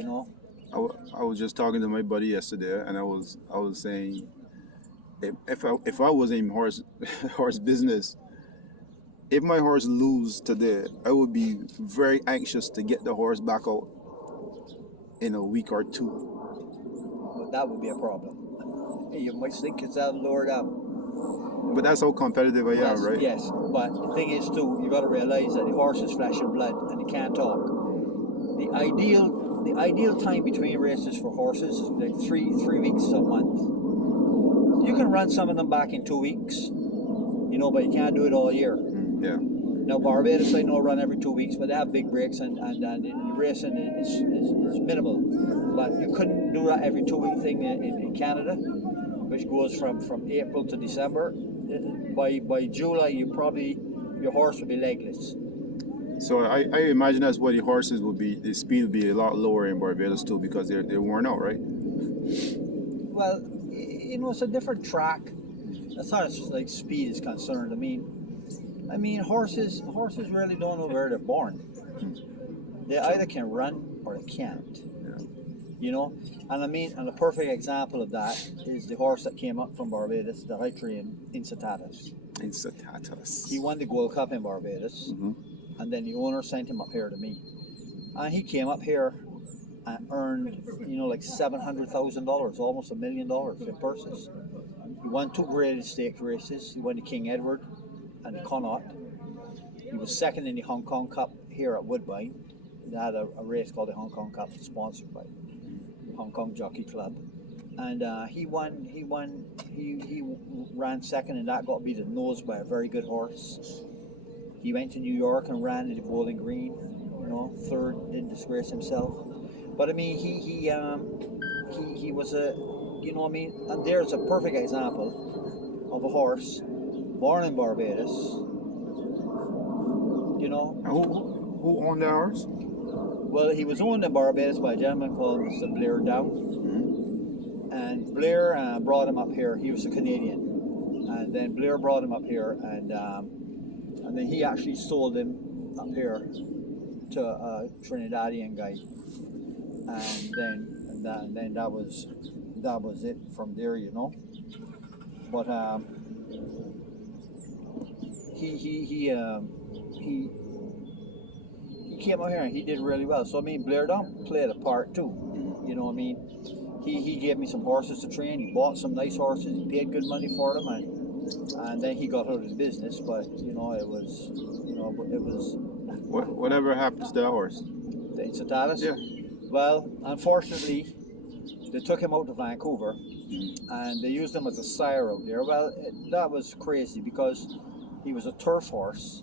You know, I was just talking to my buddy yesterday, and I was saying if I was in horse horse business, if my horse lose today, I would be very anxious to get the horse back out in a week or two. but that would be a problem. You might think it's that lowered up. But that's how competitive I am, Yes, right? yes. But the thing is, too, you got to realize that the horse is flesh and blood, and he can't talk. The ideal time between races for horses is like three weeks to a month. You can run some of them back in 2 weeks, but you can't do it all year. Yeah. Now Barbados, I know, run every 2 weeks, but they have big breaks, and the racing is minimal. But you couldn't do that every 2 week thing in Canada, which goes from April to December. By July, your horse would be legless. So I imagine that's why the speed would be a lot lower in Barbados too, because they're worn out, right? Well, it's a different track. As far as like speed is concerned, I mean horses really don't know where they're born. They either can run or they can't. And a perfect example of that is the horse that came up from Barbados that I trained, Insitatus. Insitatus. He won the Gold Cup in Barbados, and then the owner sent him up here to me, and he came up here and earned, like $700,000, almost $1 million in purses. He won 2 graded stakes races. He won the King Edward and the Connaught. He was second in the Hong Kong Cup here at Woodbine. They had a race called the Hong Kong Cup, sponsored by Hong Kong Jockey Club, and he ran second, and that got beat at nose by a very good horse. He went to New York and ran in the Bowling Green, third, didn't disgrace himself. But I mean, he was and there's a perfect example of a horse born in Barbados. Who owned the horse? Well, he was owned in Barbados by a gentleman called Mr. Blair Down, and Blair brought him up here. He was a Canadian, and then Blair brought him up here, and then he actually sold him up here to a Trinidadian guy, and then that was it from there, But he came out here and he did really well. So Blair Dump played a part too. He gave me some horses to train. He bought some nice horses. He paid good money for them, and then he got out of the business. But it was. Whatever happens to that horse? The Insitatus? Yeah. Well, unfortunately, they took him out to Vancouver, and they used him as a sire out there. Well, that was crazy because he was a turf horse.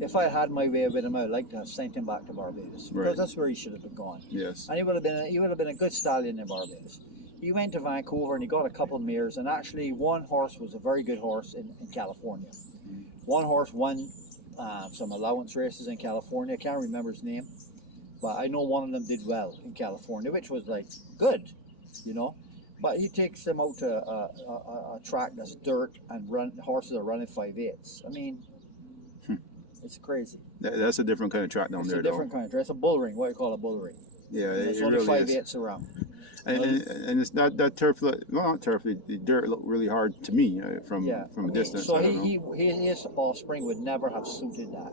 If I had my way with him, I'd like to have sent him back to Barbados, because that's where he should have been gone. Yes. And he would have been a good stallion in Barbados. He went to Vancouver and he got a couple of mares, and actually one horse was a very good horse in California. One horse won some allowance races in California. I can't remember his name, but I know one of them did well in California, which was like good, But he takes them out to a track that's dirt, and horses are running 5/8. It's crazy. That's a different kind of track down there, It's a different kind of track. It's a bull ring, what you call a bull ring. Yeah, it's it only really 5/8 around. And it's not that turf. Well, not turf. The dirt looked really hard to me from a distance. So I don't know. his offspring would never have suited that.